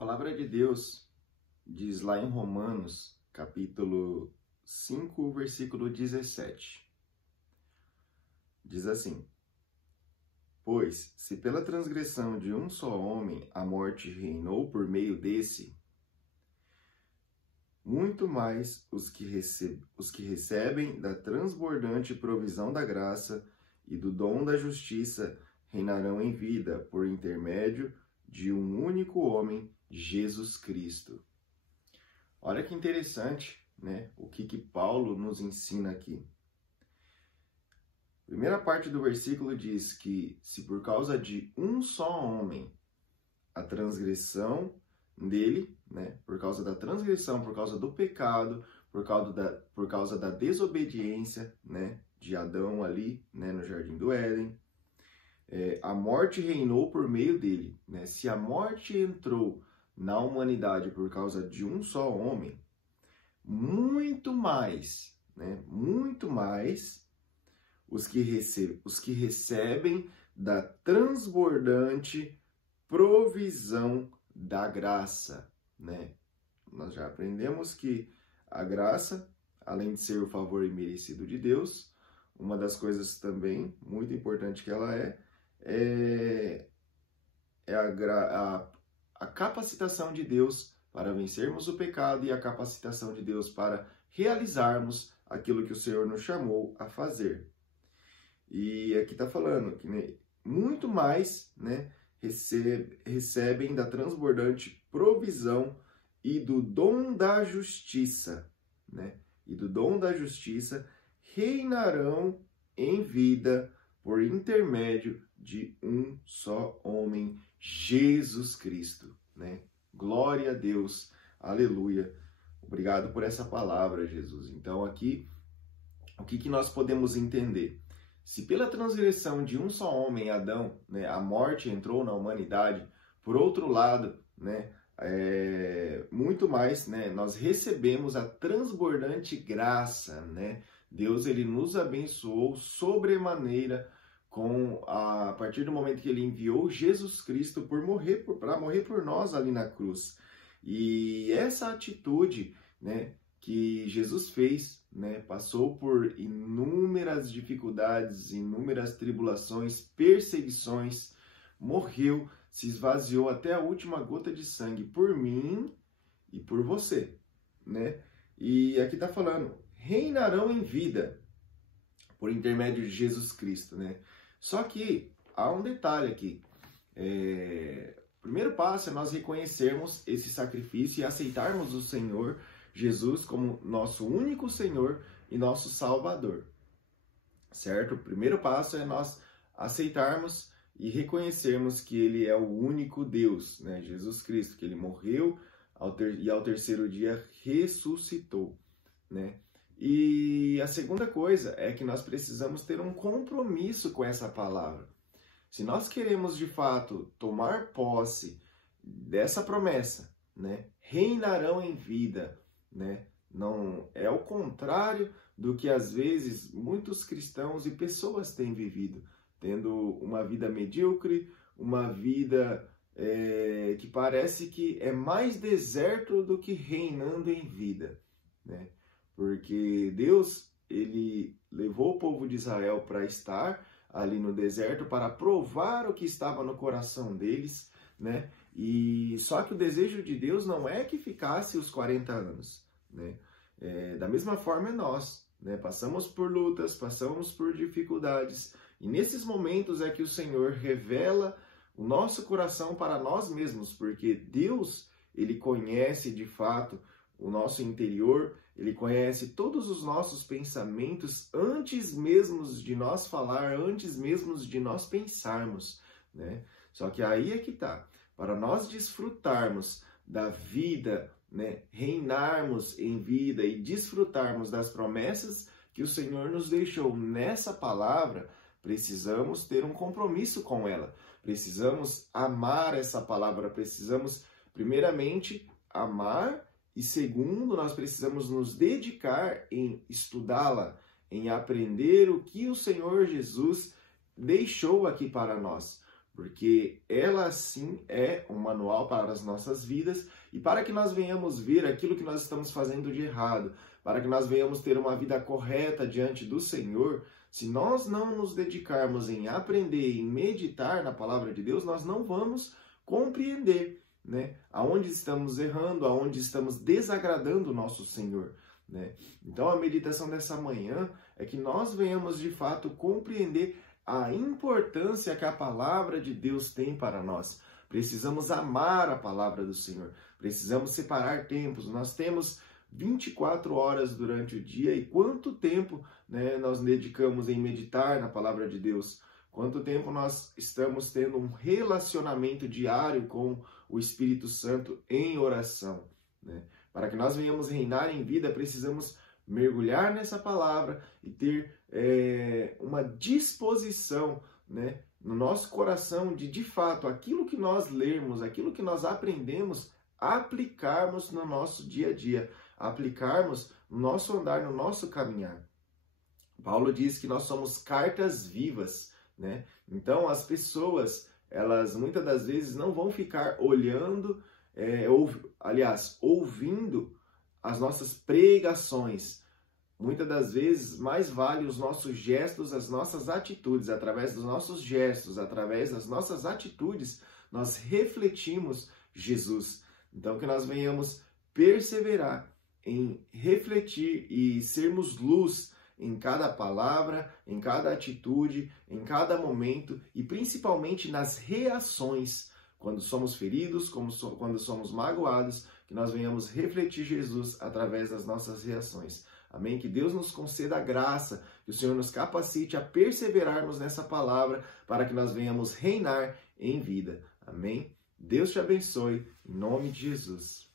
palavra de Deus diz lá em Romanos, capítulo 5, versículo 17. Diz assim: Pois, se pela transgressão de um só homem a morte reinou por meio desse, muito mais os que recebem da transbordante provisão da graça e do dom da justiça reinarão em vida por intermédio de um único homem, Jesus Cristo. Olha que interessante, né? O que Paulo nos ensina aqui. A primeira parte do versículo diz que se por causa de um só homem a transgressão dele, né? Por causa da transgressão, por causa do pecado, por causa da desobediência, né? De Adão ali, né? No Jardim do Éden, a morte reinou por meio dele, né? Se a morte entrou na humanidade por causa de um só homem, muito mais, né? Muito mais os que recebem da transbordante provisão da graça, né? Nós já aprendemos que a graça, além de ser o favor imerecido de Deus, uma das coisas também muito importante que ela é a capacitação de Deus para vencermos o pecado e a capacitação de Deus para realizarmos aquilo que o Senhor nos chamou a fazer. E aqui está falando que, né, muito mais, né, recebem da transbordante provisão e do dom da justiça, né? E do dom da justiça reinarão em vida por intermédio de um só homem, Jesus Cristo, né? Glória a Deus, aleluia. Obrigado por essa palavra, Jesus. Então aqui, o que nós podemos entender? Se pela transgressão de um só homem, Adão, né, a morte entrou na humanidade, por outro lado, né, muito mais, né, nós recebemos a transbordante graça, né? Deus, ele nos abençoou sobremaneira a partir do momento que ele enviou Jesus Cristo para morrer por nós ali na cruz. E essa atitude, né, que Jesus fez, né, passou por inúmeras dificuldades, inúmeras tribulações, perseguições, morreu, se esvaziou até a última gota de sangue por mim e por você, né? E aqui está falando, reinarão em vida por intermédio de Jesus Cristo, né? Só que há um detalhe aqui. O primeiro passo é nós reconhecermos esse sacrifício e aceitarmos o Senhor Jesus como nosso único Senhor e nosso Salvador, certo? O primeiro passo é nós aceitarmos e reconhecermos que Ele é o único Deus, né? Jesus Cristo, que Ele morreu e ao terceiro dia ressuscitou, né? E a segunda coisa é que nós precisamos ter um compromisso com essa palavra. Se nós queremos de fato tomar posse dessa promessa, né? Reinarão em vida, né? Não é o contrário do que às vezes muitos cristãos e pessoas têm vivido, tendo uma vida medíocre, uma vida que parece que é mais deserto do que reinando em vida, né? Porque Deus, ele levou o povo de Israel para estar ali no deserto para provar o que estava no coração deles, né? E só que o desejo de Deus não é que ficasse os 40 anos, né? Da mesma forma é nós, né? Passamos por lutas, passamos por dificuldades, e nesses momentos é que o Senhor revela o nosso coração para nós mesmos, porque Deus, ele conhece de fato o nosso interior, ele conhece todos os nossos pensamentos antes mesmo de nós falar, antes mesmo de nós pensarmos, né? Só que aí é que tá. Para nós desfrutarmos da vida, né, reinarmos em vida e desfrutarmos das promessas que o Senhor nos deixou nessa palavra, precisamos ter um compromisso com ela. Precisamos amar essa palavra, precisamos, primeiramente, amar, e segundo, nós precisamos nos dedicar em estudá-la, em aprender o que o Senhor Jesus deixou aqui para nós. porque ela sim é um manual para as nossas vidas e para que nós venhamos ver aquilo que nós estamos fazendo de errado, para que nós venhamos ter uma vida correta diante do Senhor. Se nós não nos dedicarmos em aprender e meditar na palavra de Deus, nós não vamos compreender, né, aonde estamos errando, aonde estamos desagradando o nosso Senhor, né? Então a meditação dessa manhã é que nós venhamos de fato compreender a importância que a palavra de Deus tem para nós. Precisamos amar a palavra do Senhor, precisamos separar tempos. Nós temos 24 horas durante o dia e quanto tempo, né, nós dedicamos em meditar na palavra de Deus? Quanto tempo nós estamos tendo um relacionamento diário com o Espírito Santo em oração, né? Para que nós venhamos reinar em vida, precisamos mergulhar nessa palavra e ter uma disposição, né, no nosso coração de fato, aquilo que nós lermos, aquilo que nós aprendemos, aplicarmos no nosso dia a dia, aplicarmos no nosso andar, no nosso caminhar. Paulo diz que nós somos cartas vivas, né? Então as pessoas, elas muitas das vezes não vão ficar olhando, ouvindo as nossas pregações. Muitas das vezes mais vale os nossos gestos, as nossas atitudes. Através dos nossos gestos, através das nossas atitudes, nós refletimos Jesus. Então que nós venhamos perseverar em refletir e sermos luz em cada palavra, em cada atitude, em cada momento e principalmente nas reações, quando somos feridos, quando somos magoados, que nós venhamos refletir Jesus através das nossas reações. Amém? Que Deus nos conceda a graça, que o Senhor nos capacite a perseverarmos nessa palavra para que nós venhamos reinar em vida. Amém? Deus te abençoe, em nome de Jesus.